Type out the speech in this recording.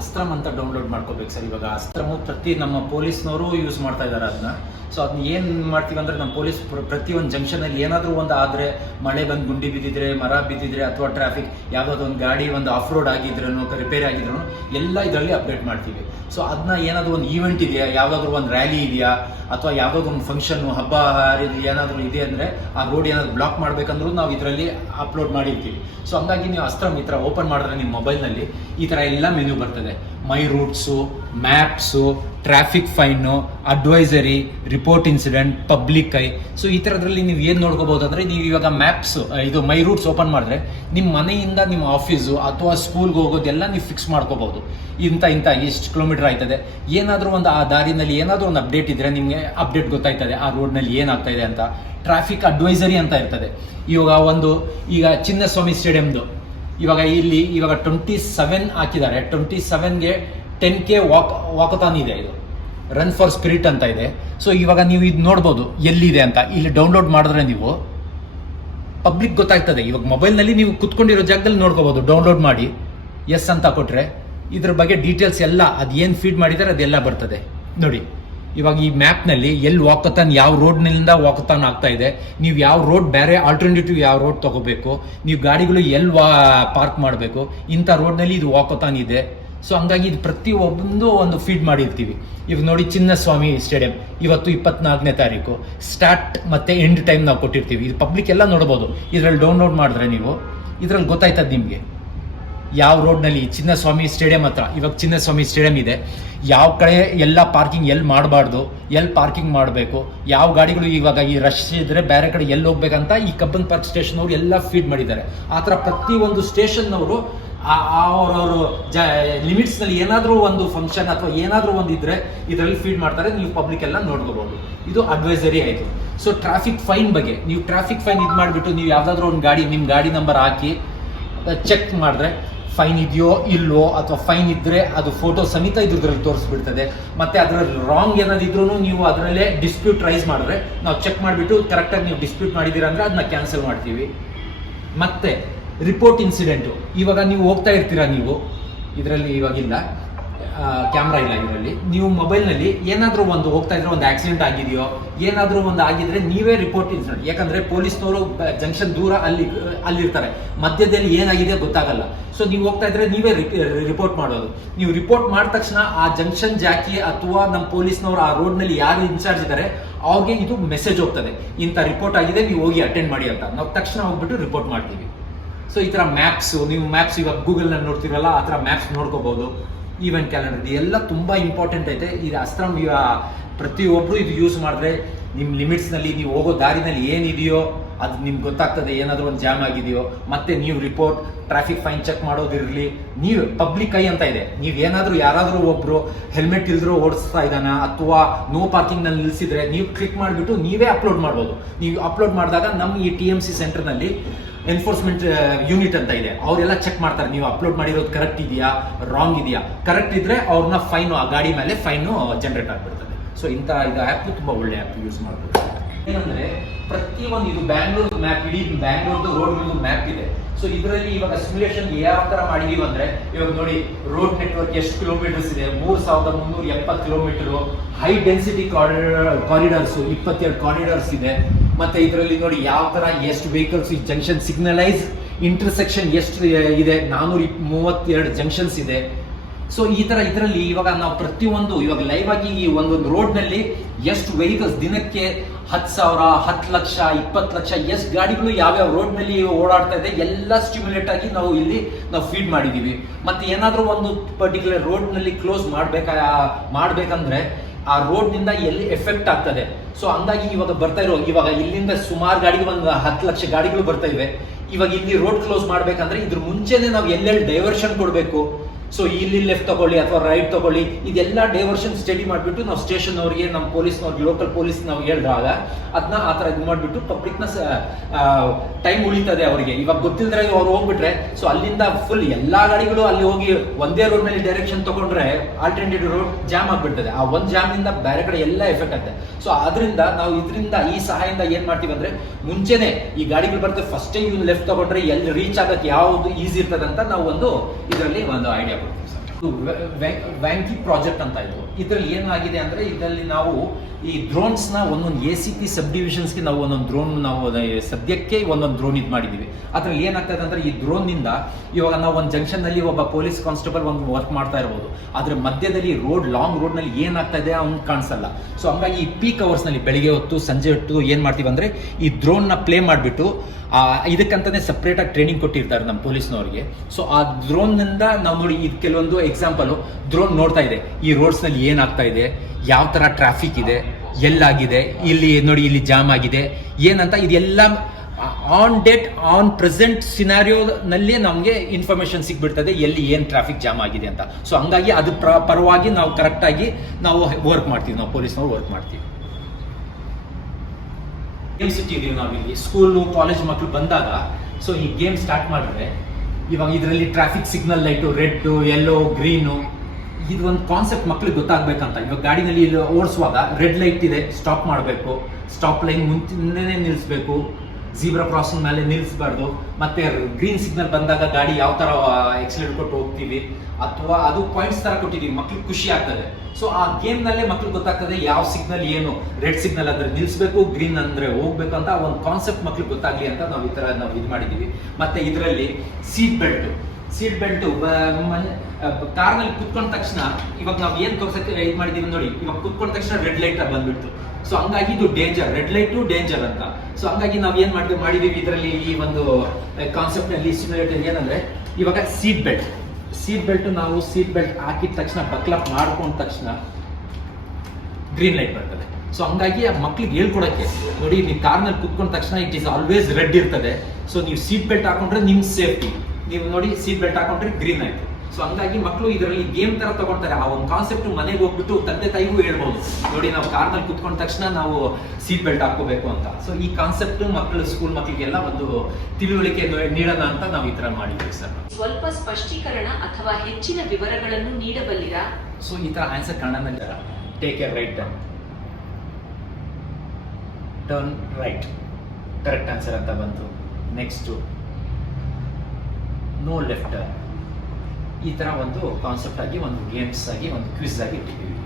ಅಸ್ತ್ರಮ್ ಅಂತ ಡೌನ್ಲೋಡ್ ಮಾಡ್ಕೋಬೇಕು ಸರ್. ಇವಾಗ ಅಸ್ತ್ರಮು ಪ್ರತಿ ನಮ್ಮ ಪೊಲೀಸ್ನವರು ಯೂಸ್ ಮಾಡ್ತಾ ಇದ್ದಾರೆ ಅದನ್ನ ಸೊ ಅದನ್ನ ಏನು ಮಾಡ್ತೀವಿ ಅಂದ್ರೆ ನಮ್ಮ ಪೊಲೀಸ್ ಪ್ರ- ಪ್ರತಿ ಒಂದು ಜಂಕ್ಷನ್ ಅಲ್ಲಿ ಏನಾದರೂ ಒಂದು ಆದರೆ ಮಳೆ ಬಂದು ಗುಂಡಿ ಬಿದ್ದಿದ್ರೆ, ಮರ ಬಿದ್ದಿದ್ರೆ ಅಥವಾ ಟ್ರಾಫಿಕ್ ಯಾವುದಾದ್ರು ಒಂದು ಗಾಡಿ ಒಂದು ಆಫ್ ರೋಡ್ ಆಗಿದ್ರೂ ರಿಪೇರಿ ಆಗಿದ್ರು ಎಲ್ಲ ಇದರಲ್ಲಿ ಅಪ್ಡೇಟ್ ಮಾಡ್ತೀವಿ. ಸೊ ಅದನ್ನ ಏನಾದರೂ ಒಂದು ಈವೆಂಟ್ ಇದೆಯಾ? ಯಾವುದಾದ್ರೂ ಒಂದು ರ್ಯಾಲಿ ಇದೆಯಾ? ಅಥವಾ ಯಾವ್ದಾದ್ರು ಒಂದು ಫಂಕ್ಷನ್ ಹಬ್ಬ ಏನಾದ್ರು ಇದೆ ಅಂದ್ರೆ ಆ ರೋಡ್ ಏನಾದ್ರು ಬ್ಲಾಕ್ ಮಾಡ್ಬೇಕಂದ್ರೂ ನಾವು ಇದರಲ್ಲಿ ಅಪ್ಲೋಡ್ ಮಾಡಿರ್ತೀವಿ. ಸೊ ಹಂಗಾಗಿ ನೀವು ಅಸ್ತ್ರಮ್ ಈ ತರ ಓಪನ್ ಮಾಡಿದ್ರೆ ನಿಮ್ಮ ಮೊಬೈಲ್ನಲ್ಲಿ ಈ ತರ ಎಲ್ಲ ಮೆನು ಬರ್ತದೆ. My routes maps traffic fine advisory report incident public eye so ಈ ಥರದ್ರಲ್ಲಿ ನೀವು ಏನು ನೋಡ್ಕೋಬಹುದು ಅಂದರೆ, ನೀವು ಇವಾಗ ಮ್ಯಾಪ್ಸ್ ಇದು ಮೈ ರೂಟ್ಸ್ ಓಪನ್ ಮಾಡಿದ್ರೆ ನಿಮ್ಮ ಮನೆಯಿಂದ ನಿಮ್ಮ ಆಫೀಸು ಅಥವಾ ಸ್ಕೂಲ್ಗೆ ಹೋಗೋದೆಲ್ಲ ನೀವು ಫಿಕ್ಸ್ ಮಾಡ್ಕೋಬೋದು ಇಂಥ ಇಂಥ ಎಷ್ಟು ಕಿಲೋಮೀಟರ್ ಆಯ್ತದೆ. ಏನಾದರೂ ಒಂದು ಆ ದಾರಿನಲ್ಲಿ ಏನಾದರೂ ಒಂದು ಅಪ್ಡೇಟ್ ಇದ್ದರೆ ನಿಮಗೆ ಅಪ್ಡೇಟ್ ಗೊತ್ತಾಯ್ತದೆ, ಆ ರೋಡ್ನಲ್ಲಿ ಏನಾಗ್ತಾ ಇದೆ ಅಂತ. ಟ್ರಾಫಿಕ್ ಅಡ್ವೈಸರಿ ಅಂತ ಇರ್ತದೆ. ಇವಾಗ ಒಂದು, ಈಗ ಚಿನ್ನಸ್ವಾಮಿ ಸ್ಟೇಡಿಯಂದು ಇವಾಗ ಇಲ್ಲಿ ಇವಾಗ ಟ್ವೆಂಟಿ ಸೆವೆನ್ ಹಾಕಿದ್ದಾರೆ. ಟ್ವೆಂಟಿ ಸೆವೆನ್ಗೆ ಟೆನ್ ಕೆ ವಾಕ್ ವಾಕತಾನ್ ಇದೆ ಇದು. ರನ್ ಫಾರ್ ಸ್ಪಿರಿಟ್ ಅಂತ ಇದೆ. ಸೊ ಇವಾಗ ನೀವು ಇದು ನೋಡ್ಬೋದು. ಎಲ್ಲಿದೆ ಅಂತ. ಇಲ್ಲಿ ಡೌನ್ಲೋಡ್ ಮಾಡಿದ್ರೆ ನೀವು ಪಬ್ಲಿಕ್ ಗೊತ್ತಾಗ್ತದೆ. ಇವಾಗ ಮೊಬೈಲ್ನಲ್ಲಿ ನೀವು ಕುತ್ಕೊಂಡಿರೋ ಜಾಗದಲ್ಲಿ ನೋಡ್ಕೋಬೋದು. ಡೌನ್ಲೋಡ್ ಮಾಡಿ. ಎಸ್ ಅಂತ ಕೊಟ್ಟರೆ ಇದ್ರ ಬಗ್ಗೆ ಡೀಟೇಲ್ಸ್ ಎಲ್ಲ ಅದು ಏನು ಫೀಡ್ ಮಾಡಿದ್ದಾರೆ ಅದೆಲ್ಲ ಬರ್ತದೆ. ನೋಡಿ. ಇವಾಗ ಈ ಮ್ಯಾಪ್ನಲ್ಲಿ ಎಲ್ಲಿ ವಾಕತಾನ್ ಯಾವ ರೋಡ್ನಿಂದ ವಾಕತಾನ್ ಆಗ್ತಾ ಇದೆ, ನೀವು ಯಾವ ರೋಡ್ ಬೇರೆ ಆಲ್ಟರ್ನೇಟಿವ್ ಯಾವ ರೋಡ್ ತಗೋಬೇಕು, ನೀವು ಗಾಡಿಗಳು ಎಲ್ಲಿ ವಾ ಪಾರ್ಕ್ ಮಾಡಬೇಕು, ಇಂಥ ರೋಡ್ನಲ್ಲಿ ಇದು ವಾಕತಾನ್ ಇದೆ. ಸೊ ಹಂಗಾಗಿ ಇದು ಪ್ರತಿಯೊಂದು ಒಂದು ಫೀಡ್ ಮಾಡಿರ್ತೀವಿ. ಇವಾಗ ನೋಡಿ ಚಿನ್ನಸ್ವಾಮಿ ಸ್ಟೇಡಿಯಂ ಇವತ್ತು ಇಪ್ಪತ್ನಾಲ್ಕನೇ ತಾರೀಕು. ಸ್ಟಾರ್ಟ್ ಮತ್ತೆ ಎಂಡ್ ಟೈಮ್ ನಾವು ಕೊಟ್ಟಿರ್ತೀವಿ. ಇದು ಪಬ್ಲಿಕ್ ಎಲ್ಲ ನೋಡ್ಬೋದು. ಇದರಲ್ಲಿ ಡೌನ್ಲೋಡ್ ಮಾಡಿದ್ರೆ ನೀವು. ಇದರಲ್ಲಿ ಗೊತ್ತಾಯ್ತದ ನಿಮಗೆ. ಯಾವ ರೋಡ್ನಲ್ಲಿ ಚಿನ್ನಸ್ವಾಮಿ ಸ್ಟೇಡಿಯಂ ಹತ್ರ, ಇವಾಗ ಚಿನ್ನಸ್ವಾಮಿ ಸ್ಟೇಡಿಯಂ ಇದೆ, ಯಾವ ಕಡೆ ಎಲ್ಲ ಪಾರ್ಕಿಂಗ್ ಎಲ್ಲಿ ಮಾಡಬಾರ್ದು, ಎಲ್ಲಿ ಪಾರ್ಕಿಂಗ್ ಮಾಡಬೇಕು, ಯಾವ ಗಾಡಿಗಳು ಇವಾಗ ಈ ರಶ್ ಇದ್ರೆ ಬೇರೆ ಕಡೆ ಎಲ್ಲಿ ಹೋಗ್ಬೇಕಂತ ಈ ಕಬ್ಬನ್ ಪಾರ್ಕ್ ಸ್ಟೇಷನ್ ಅವರು ಎಲ್ಲ ಫೀಡ್ ಮಾಡಿದ್ದಾರೆ. ಆ ಥರ ಪ್ರತಿಯೊಂದು ಸ್ಟೇಷನ್ನವರು ಅವರವರು ಜ, ಲಿಮಿಟ್ಸ್ನಲ್ಲಿ ಏನಾದರೂ ಒಂದು ಫಂಕ್ಷನ್ ಅಥವಾ ಏನಾದರೂ ಒಂದು ಇದ್ರೆ ಇದರಲ್ಲಿ ಫೀಡ್ ಮಾಡ್ತಾರೆ, ನೀವು ಪಬ್ಲಿಕ್ ಎಲ್ಲ ನೋಡ್ಕೋಬಹುದು. ಇದು ಅಡ್ವೈಸರಿ ಆಯಿತು. ಸೊ ಟ್ರಾಫಿಕ್ ಫೈನ್ ಬಗ್ಗೆ, ನೀವು ಟ್ರಾಫಿಕ್ ಫೈನ್ ಇದು ಮಾಡಿಬಿಟ್ಟು ನೀವು ಯಾವುದಾದ್ರೂ ಒಂದು ಗಾಡಿ ನಿಮ್ಮ ಗಾಡಿ ನಂಬರ್ ಹಾಕಿ ಚೆಕ್ ಮಾಡಿದ್ರೆ ಫೈನ್ ಇದೆಯೋ ಇಲ್ವೋ ಅಥವಾ ಫೈನ್ ಇದ್ರೆ ಅದು ಫೋಟೋ ಸಮೇತ ಇದ್ರದ್ರಲ್ಲಿ ತೋರಿಸ್ಬಿಡ್ತದೆ. ಮತ್ತೆ ಅದರಲ್ಲಿ ರಾಂಗ್ ಏನಾದಿದ್ರು ನೀವು ಅದರಲ್ಲೇ ಡಿಸ್ಪ್ಯೂಟ್ ರೈಸ್ ಮಾಡಿದ್ರೆ ನಾವು ಚೆಕ್ ಮಾಡಿಬಿಟ್ಟು ಕರೆಕ್ಟಾಗಿ ನೀವು ಡಿಸ್ಪ್ಯೂಟ್ ಮಾಡಿದ್ದೀರಾ ಅಂದ್ರೆ ಅದನ್ನ ಕ್ಯಾನ್ಸಲ್ ಮಾಡ್ತೀವಿ. ಮತ್ತೆ ರಿಪೋರ್ಟ್ ಇನ್ಸಿಡೆಂಟು ಇವಾಗ ನೀವು ಹೋಗ್ತಾ ಇರ್ತೀರಾ ನೀವು? ಇದರಲ್ಲಿ ಇವಾಗಿಲ್ಲ. ಕ್ಯಾಮ್ರಾ ಇಲ್ಲ ಇದರಲ್ಲಿ. ನೀವು ಮೊಬೈಲ್ನಲ್ಲಿ ಏನಾದರೂ ಒಂದು ಹೋಗ್ತಾ ಇದ್ರೆ ಒಂದು ಆಕ್ಸಿಡೆಂಟ್ ಆಗಿದೆಯೋ, ಏನಾದರೂ ಒಂದು ಆಗಿದ್ರೆ ನೀವೇ ರಿಪೋರ್ಟ್ ಇನ್ಸಿಡೆಂಟ್ ಯಾಕಂದ್ರೆ ಪೊಲೀಸ್ನವರು ಜಂಕ್ಷನ್ ದೂರ ಅಲ್ಲಿ, ಅಲ್ಲಿರ್ತಾರೆ. ಮಧ್ಯದಲ್ಲಿ ಏನಾಗಿದೆ ಗೊತ್ತಾಗಲ್ಲ. ಸೊ ನೀವು ಹೋಗ್ತಾ ಇದ್ರೆ ನೀವೇ ರಿಪೋರ್ಟ್ ಮಾಡೋದು. ನೀವು ರಿಪೋರ್ಟ್ ಮಾಡಿದ ತಕ್ಷಣ ಆ ಜಂಕ್ಷನ್ ಜಾಕಿ ಅಥವಾ ನಮ್ಮ ಪೊಲೀಸ್ನವರು ಆ ರೋಡ್ನಲ್ಲಿ ಯಾರು ಇನ್ಚಾರ್ಜ್ ಇದ್ದಾರೆ ಅವ್ರಿಗೆ ಇದು ಮೆಸೇಜ್ ಹೋಗ್ತದೆ. ಇಂಥ ರಿಪೋರ್ಟ್ ಆಗಿದೆ, ನೀವು ಹೋಗಿ ಅಟೆಂಡ್ ಮಾಡಿ ಅಂತ. ನಾವು ತಕ್ಷಣ ಹೋಗ್ಬಿಟ್ಟು ರಿಪೋರ್ಟ್ ಮಾಡ್ತೀವಿ. ಸೊ ಈ ಥರ ಮ್ಯಾಪ್ಸು ನೀವು ಮ್ಯಾಪ್ಸ್ ಇವಾಗ ಗೂಗಲ್ನಲ್ಲಿ ನೋಡ್ತೀರಲ್ಲ, ಆ ಥರ ಮ್ಯಾಪ್ಸ್ ನೋಡ್ಕೋಬಹುದು ಈವೆಂಟ್ ಕ್ಯಾಲೆಂಡರ್, ಇದೆಲ್ಲ ತುಂಬ ಇಂಪಾರ್ಟೆಂಟ್ ಐತೆ. ಇದು ಅಸ್ತ್ರ ಪ್ರತಿಯೊಬ್ಬರು ಇದು ಯೂಸ್ ಮಾಡಿದ್ರೆ ನಿಮ್ಮ ಲಿಮಿಟ್ಸ್ನಲ್ಲಿ ನೀವು ಹೋಗೋ ದಾರಿನಲ್ಲಿ ಏನಿದೆಯೋ ಅದು ನಿಮ್ಗೆ ಗೊತ್ತಾಗ್ತದೆ, ಏನಾದರೂ ಒಂದು ಜಾಮ್ ಆಗಿದೆಯೋ. ಮತ್ತೆ ನೀವು ರಿಪೋರ್ಟ್ ಟ್ರಾಫಿಕ್ ಫೈನ್ ಚೆಕ್ ಮಾಡೋದಿರಲಿ. ನೀವು ಪಬ್ಲಿಕ್ ಐ ಅಂತ ಇದೆ. ನೀವು ಏನಾದರೂ ಯಾರಾದರೂ ಒಬ್ಬರು ಹೆಲ್ಮೆಟ್ ಇಲ್ದ್ರೂ ಓಡಿಸ್ತಾ ಇದ್ದಾನ ಅಥವಾ ನೋ ಪಾರ್ಕಿಂಗ್ನಲ್ಲಿ ನಿಲ್ಲಿಸಿದ್ರೆ ನೀವು ಕ್ಲಿಕ್ ಮಾಡಿಬಿಟ್ಟು ನೀವೇ ಅಪ್ಲೋಡ್ ಮಾಡ್ಬೋದು. ನೀವು ಅಪ್ಲೋಡ್ ಮಾಡಿದಾಗ ನಮ್ಮ ಈ ಟಿ ಎಂ ಸಿ ಸೆಂಟರ್ನಲ್ಲಿ ಎನ್ಫೋರ್ಸ್ಮೆಂಟ್ ಯೂನಿಟ್ ಅಂತ ಇದೆ. ಅವರೆಲ್ಲ ಚೆಕ್ ಮಾಡ್ತಾರೆ, ನೀವು ಅಪ್ಲೋಡ್ ಮಾಡಿರೋದು ಕರೆಕ್ಟ್ ಇದೆಯಾ ರಾಂಗ್ ಇದೆಯಾ? ಕರೆಕ್ಟ್ ಇದ್ರೆ ಅವ್ರನ್ನ ಫೈನ್ ಆ ಗಾಡಿ ಮೇಲೆ ಫೈನು ಜನರೇಟ್ ಆಗ್ಬಿಡ್ತದೆ ಸೊ ಇಂಥ ಇದು ಆ್ಯಪ್ ತುಂಬಾ ಒಳ್ಳೆ ಆ್ಯಪ್ ಯೂಸ್ ಮಾಡ್ಬೋದು. ಏನಂದ್ರೆ, ಪ್ರತಿಯೊಂದು ಇದು ಬ್ಯಾಂಗ್ಳೂರ್ ಮ್ಯಾಪ್ ಇಡೀ ಬ್ಯಾಂಗ್ಳೂರ್ದು ರೋಡ್ ಮ್ಯಾಪ್ ಇದೆ. ಸೊ ಇದರಲ್ಲಿ ಇವಾಗ ಸಿಮ್ಯುಲೇಷನ್ ಯಾವ ತರ ಮಾಡಿದೀವಿ ಅಂದ್ರೆ, ಇವಾಗ ನೋಡಿ ರೋಡ್ ನೆಟ್ವರ್ಕ್ ಎಷ್ಟು ಕಿಲೋಮೀಟರ್ಸ್ ಇದೆ? ಮೂರ್ ಸಾವಿರದ ಮುನ್ನೂರ ಎಪ್ಪತ್ತು kilometre high density corridor corridors ಇಪ್ಪತ್ತೆರಡು ಕಾರಿಡಾರ್ಸ್ ಇದೆ. ಮತ್ತೆ ಇದರಲ್ಲಿ ನೋಡಿ ಯಾವ ತರ ಎಷ್ಟು ವೆಹಿಕಲ್ಸ್ ಈ ಜಂಕ್ಷನ್ ಸಿಗ್ನಲೈಸ್ ಇಂಟರ್ಸೆಕ್ಷನ್ ಎಷ್ಟು ಇದೆ, ನಾನೂರ ಮೂವತ್ತೆರಡು ಜಂಕ್ಷನ್ಸ್ ಇದೆ. ಸೊ ಈ ತರ ಇದರಲ್ಲಿ ಇವಾಗ ನಾವು ಪ್ರತಿಯೊಂದು, ಇವಾಗ ಲೈವ್ ಆಗಿ ಈ ಒಂದೊಂದು ರೋಡ್ನಲ್ಲಿ ಎಷ್ಟು ವೆಹಿಕಲ್ಸ್ ದಿನಕ್ಕೆ ಹತ್ತು ಸಾವಿರ, ಹತ್ತು ಲಕ್ಷ, ಇಪ್ಪತ್ತು ಲಕ್ಷ, ಎಷ್ಟು ಗಾಡಿಗಳು ಯಾವ್ಯಾವ ರೋಡ್ನಲ್ಲಿ ಓಡಾಡ್ತಾ ಇದೆ, ಎಲ್ಲ ಸ್ಟಿಮ್ಯುಲೇಟ್ ಆಗಿ ನಾವು ಇಲ್ಲಿ ನಾವು ಫೀಡ್ ಮಾಡಿದೀವಿ. ಮತ್ತೆ ಏನಾದರೂ ಒಂದು ಪರ್ಟಿಕ್ಯುಲರ್ ರೋಡ್ನಲ್ಲಿ ಕ್ಲೋಸ್ ಮಾಡ್ಬೇಕಾ, ಮಾಡ್ಬೇಕಂದ್ರೆ ಆ ರೋಡ್ನಿಂದ ಎಲ್ಲಿ ಎಫೆಕ್ಟ್ ಆಗ್ತದೆ? ಸೊ ಹಂಗಾಗಿ ಇವಾಗ ಬರ್ತಾ ಇರೋ ಇವಾಗ ಇಲ್ಲಿಂದ ಸುಮಾರು ಗಾಡಿಗೆ ಒಂದು ಹತ್ತು ಲಕ್ಷ ಗಾಡಿಗಳು ಬರ್ತಾ ಇವೆ. ಇವಾಗ ಇಲ್ಲಿ ರೋಡ್ ಕ್ಲೋಸ್ ಮಾಡ್ಬೇಕಂದ್ರೆ ಇದ್ರ ಮುಂಚೆನೆ ನಾವು ಎಲ್ಲೆಲ್ಲಿ ಡೈವರ್ಷನ್ ಕೊಡಬೇಕು? ಸೊ ಇಲ್ಲಿ ಲೆಫ್ಟ್ ತಗೊಳ್ಳಿ ಅಥವಾ ರೈಟ್ ತಗೊಳ್ಳಿ, ಇದೆಲ್ಲ ಡೈವರ್ಷನ್ ಸ್ಟಡಿ ಮಾಡಿಬಿಟ್ಟು ನಾವು ಸ್ಟೇಷನ್ ಅವರಿಗೆ ನಮ್ಮ ಪೊಲೀಸ್ನವ್ರಿಗೆ ಲೋಕಲ್ ಪೊಲೀಸ್ ನಾವು ಹೇಳಿದಾಗ ಅದನ್ನ ಆ ಥರ ಇದು ಮಾಡಿಬಿಟ್ಟು ಪಬ್ಲಿಕ್ನ ಟೈಮ್ ಉಳಿತದೆ ಅವರಿಗೆ. ಇವಾಗ ಗೊತ್ತಿಲ್ಲದ್ರೆ ಅವ್ರು ಹೋಗ್ಬಿಟ್ರೆ ಸೊ ಅಲ್ಲಿಂದ ಫುಲ್ ಎಲ್ಲ ಗಾಡಿಗಳು ಅಲ್ಲಿ ಹೋಗಿ ಒಂದೇ ರೋಡ್ನಲ್ಲಿ ಡೈರೆಕ್ಷನ್ ತಗೊಂಡ್ರೆ ಆಲ್ಟರ್ನೇಟಿವ್ ರೋಡ್ ಜಾಮ್ ಆಗ್ಬಿಡ್ತದೆ. ಆ ಒಂದ್ ಜಾಮ್ನಿಂದ ಬೇರೆ ಕಡೆ ಎಲ್ಲ ಎಫೆಕ್ಟ್ ಆಗುತ್ತೆ. ಸೊ ಅದರಿಂದ ನಾವು ಇದರಿಂದ ಈ ಸಹಾಯದಿಂದ ಏನು ಮಾಡ್ತೀವಿ ಅಂದರೆ, ಮುಂಚೆನೆ ಈ ಗಾಡಿಗಳು ಬರ್ತದೆ ಫಸ್ಟ್ ಇವ್ನು ಲೆಫ್ಟ್ ತಗೊಂಡ್ರೆ ಎಲ್ಲಿ ರೀಚ್ ಆಗಕ್ಕೆ ಯಾವುದು ಈಸಿ ಇರ್ತದೆ ಅಂತ ನಾವು ಒಂದು ಇದರಲ್ಲಿ ಒಂದು ಐಡಿಯಾ ಕೊಡ್ತೀವಿ ಸರ್. ವ್ಯಾಂಕಿ ಪ್ರಾಜೆಕ್ಟ್ ಅಂತ ಇದು. ಇದರಲ್ಲಿ ಏನಾಗಿದೆ ಅಂದ್ರೆ ಇದರಲ್ಲಿ ನಾವು ಈ ಡ್ರೋನ್ಸ್ನ ಒಂದೊಂದು ಎ ಸಿ ಪಿ ಸಬ್ ಡಿವಿಷನ್ಸ್ಗೆ ನಾವು ಒಂದೊಂದು ಡ್ರೋನ್ ನಾವು ಸದ್ಯಕ್ಕೆ ಒಂದೊಂದು ಡ್ರೋನ್ ಇದು ಮಾಡಿದೀವಿ. ಅದ್ರಲ್ಲಿ ಏನಾಗ್ತದೆ ಅಂದ್ರೆ ಈ ಡ್ರೋನ್ನಿಂದ ಇವಾಗ ನಾವು ಒಂದು ಜಂಕ್ಷನ್ನಲ್ಲಿ ಒಬ್ಬ ಪೊಲೀಸ್ ಕಾನ್ಸ್ಟೇಬಲ್ ಒಂದು ವರ್ಕ್ ಮಾಡ್ತಾ ಇರಬಹುದು ಆದರೆ ಮಧ್ಯದಲ್ಲಿ ರೋಡ್ ಲಾಂಗ್ ರೋಡ್ನಲ್ಲಿ ಏನಾಗ್ತಾ ಇದೆ ಅವ್ನು ಕಾಣಿಸಲ್ಲ. ಸೊ ಹಂಗಾಗಿ ಈ ಪೀಕ್ ಅವರ್ಸ್ನಲ್ಲಿ ಬೆಳಿಗ್ಗೆ ಹೊತ್ತು, ಸಂಜೆ ಹೊತ್ತು ಏನ್ ಮಾಡ್ತೀವಿ ಅಂದ್ರೆ ಈ ಡ್ರೋನ್ನ ಪ್ಲೇ ಮಾಡಿಬಿಟ್ಟು ಇದಕ್ಕಂತಾನೆ ಸಪ್ರೇಟ್ ಆಗಿ ಟ್ರೈನಿಂಗ್ ಕೊಟ್ಟಿರ್ತಾರೆ ನಮ್ಮ ಪೊಲೀಸ್ನವ್ರಿಗೆ. ಸೊ ಆ ಡ್ರೋನ್ನಿಂದ ನಾವು ನೋಡಿ ಇದು ಕೆಲವೊಂದು ಎಕ್ಸಾಂಪಲ್ ಡ್ರೋನ್ ನೋಡ್ತಾ ಇದೆ. ಈ ರೋಡ್ಸ್ನಲ್ಲಿ ಏನಾಗ್ತಾ ಇದೆ? ಯಾವ ತರ ಟ್ರಾಫಿಕ್ ಇದೆ? ಎಲ್ಲಾಗಿದೆ? ಇಲ್ಲಿ ನೋಡಿ, ಇಲ್ಲಿ ಜಾಮ್ ಆಗಿದೆ. ಏನಂತ ಇದೆಲ್ಲ ಆನ್ ಡೇಟ್ ಆನ್ ಪ್ರೆಸೆಂಟ್ ಸಿನಾರಿಯೋನಲ್ಲಿ ನಮಗೆ ಇನ್ಫಾರ್ಮೇಶನ್ ಸಿಕ್ಬಿಡ್ತದೆ ಎಲ್ಲಿ ಏನು ಟ್ರಾಫಿಕ್ ಜಾಮ್ ಆಗಿದೆ ಅಂತ. ಸೊ ಹಂಗಾಗಿ ಅದ್ರ ಪ್ರ, ಪರವಾಗಿ ನಾವು ಕರೆಕ್ಟಾಗಿ ನಾವು ವರ್ಕ್ ಮಾಡ್ತೀವಿ, ನಾವು ಪೊಲೀಸ್ನವ್ರು ವರ್ಕ್ ಮಾಡ್ತೀವಿ. ಗೇಮ್ಸ್ ಇಟ್ಟಿದ್ದೀವಿ ನಾವಿಲ್ಲಿ. ಸ್ಕೂಲು ಕಾಲೇಜ್ ಮಕ್ಕಳು ಬಂದಾಗ ಸೊ ಈ ಗೇಮ್ ಸ್ಟಾರ್ಟ್ ಮಾಡಿದ್ರೆ, ಇವಾಗ ಇದರಲ್ಲಿ traffic signal light red yellow green ಇದು ಒಂದು ಕಾನ್ಸೆಪ್ಟ್ ಮಕ್ಳಿಗೆ ಗೊತ್ತಾಗಬೇಕಂತ. ಇವಾಗ ಗಾಡಿನಲ್ಲಿ ಓಡಿಸುವಾಗ ರೆಡ್ ಲೈಟ್ ಇದೆ ಸ್ಟಾಪ್ ಮಾಡಬೇಕು. ಸ್ಟಾಪ್ ಲೈನ್ ಮುಂಚೆನೇ ನಿಲ್ಲಿಸ್ಬೇಕು ಜೀಬ್ರಾ ಕ್ರಾಸಿಂಗ್ ಮೇಲೆ ನಿಲ್ಲಿಸಬಾರ್ದು ಮತ್ತೆ ಗ್ರೀನ್ ಸಿಗ್ನಲ್ ಬಂದಾಗ ಗಾಡಿ ಯಾವ ತರ ಎಕ್ಸಿಡೆಂಟ್ ಕೊಟ್ಟು ಹೋಗ್ತೀವಿ ಅಥವಾ ಅದು ಪಾಯಿಂಟ್ಸ್ ತರ ಕೊಟ್ಟಿದೀವಿ ಮಕ್ಳಿಗೆ ಖುಷಿ ಆಗ್ತದೆ. ಸೊ ಆ ಗೇಮ್ ನಲ್ಲೇ ಮಕ್ಳಿಗೆ ಗೊತ್ತಾಗ್ತದೆ ಯಾವ ಸಿಗ್ನಲ್ ಏನು. ರೆಡ್ ಸಿಗ್ನಲ್ ಅಂದ್ರೆ ನಿಲ್ಲಿಸ್ಬೇಕು ಗ್ರೀನ್ ಅಂದ್ರೆ ಹೋಗ್ಬೇಕು ಅಂತ ಒಂದು ಕಾನ್ಸೆಪ್ಟ್ ಮಕ್ಳಿಗೆ ಗೊತ್ತಾಗ್ಲಿ ಅಂತ ನಾವು ಈ ತರ ನಾವು ಇದು ಮಾಡಿದೀವಿ ಮತ್ತೆ ಇದರಲ್ಲಿ ಸೀಟ್ ಬೆಲ್ಟ್ ಸೀಟ್ ಬೆಲ್ಟ್ ಕಾರ್ನಲ್ಲಿ ಕುತ್ಕೊಂಡ ತಕ್ಷಣ ಇವಾಗ ನಾವು ಏನ್ ತೋರ್ಸಕ್ಕೆ, ಇದು ಮಾಡಿದೀವಿ ನೋಡಿ, ಇವಾಗ ಕುತ್ಕೊಂಡ ತಕ್ಷಣ ರೆಡ್ ಲೈಟ್ ಬಂದ್ಬಿಡ್ತು. ಸೊ ಹಂಗಾಗಿ ಇದು ಡೇಂಜರ್ ರೆಡ್ ಲೈಟು ಡೇಂಜರ್ ಅಂತ. ಸೊ ಹಂಗಾಗಿ ನಾವು ಏನ್ ಮಾಡಿದ್ವಿ, ಮಾಡಿದೀವಿ ಇದರಲ್ಲಿ ಈ ಒಂದು ಕಾನ್ಸೆಪ್ಟ್ನಲ್ಲಿ ಸಿಮ್ಯುಲೇಟರ್ ಏನಂದ್ರೆ, ಇವಾಗ ಸೀಟ್ ಬೆಲ್ಟ್ ಸೀಟ್ ಬೆಲ್ಟ್ ನಾವು ಸೀಟ್ ಬೆಲ್ಟ್ ಹಾಕಿದ ತಕ್ಷಣ ಬಕ್ಲಪ್ ಮಾಡ್ಕೊಂಡ ತಕ್ಷಣ ಗ್ರೀನ್ ಲೈಟ್ ಬರ್ತದೆ. ಸೊ ಹಂಗಾಗಿ ಆ ಮಕ್ಳಿಗೆ ಹೇಳ್ಕೊಡಕ್ಕೆ, ನೋಡಿ, ನೀವು ಕಾರ್ನಲ್ಲಿ ಕುತ್ಕೊಂಡ ತಕ್ಷಣ ಇಟ್ ಈಸ್ ಆಲ್ವೇಸ್ ರೆಡ್ ಇರ್ತದೆ. ಸೊ ನೀವು ಸೀಟ್ ಬೆಲ್ಟ್ ಹಾಕೊಂಡ್ರೆ ನಿಮ್ ಸೇಫ್ಟಿ ನೀವು ನೋಡಿ ಸೀಟ್ ಬೆಲ್ಟ್ ಹಾಕೊಂಡ್ರೆ ಗ್ರೀನ್ ಆಯ್ತು. ಸೊ ಹಂಗಾಗಿ ಮಕ್ಕಳು ಇದರಲ್ಲಿ ಗೇಮ್ ತರ ತಗೊಳ್ತಾರೆ ಆ ಒಂದು ಕಾನ್ಸೆಪ್ಟ್ ಮನೆಗೆ ಹೋಗ್ಬಿಟ್ಟು ತಂದೆ ತಾಯಿಗೂ ಹೇಳ್ಬೋದು. ನೋಡಿ ನಾವು ಕಾರ್ನಲ್ಲಿ ಕುತ್ಕೊಂಡ ತಕ್ಷಣ ನಾವು ಸೀಟ್ ಬೆಲ್ಟ್ ಹಾಕೋಬೇಕು ಅಂತ. ಸೊ ಈ ಕಾನ್ಸೆಪ್ಟ್ ಮಕ್ಕಳು ಸ್ಕೂಲ್ ಮಕ್ಕಳಿಗೆಲ್ಲ ಒಂದು ತಿಳುವಳಿಕೆ ನೀಡೋಣ ಅಂತ ನಾವು ಈ ತರ ಮಾಡಿದ್ವಿ ಸರ್. ಸ್ವಲ್ಪ ಸ್ಪಷ್ಟೀಕರಣ ಅಥವಾ ಹೆಚ್ಚಿನ ವಿವರಗಳನ್ನು ನೀಡಬಲ್ಲಿರಾ? ಸೊ ಈ ತರ ಆನ್ಸರ್ ಕನ್ನಡದಲ್ಲಿ take a right turn turn right correct answer ಅಂತ ಬಂತು. ನೆಕ್ಸ್ಟು ನೋ ಲೆಫ್ಟ್ ಈ ತರ ಒಂದು ಕಾನ್ಸೆಪ್ಟ್ ಆಗಿ ಒಂದು ಗೇಮ್ಸ್ ಆಗಿ ಒಂದು ಕ್ವಿಸ್ ಆಗಿ ಇಟ್ಟಿದ್ದೀವಿ.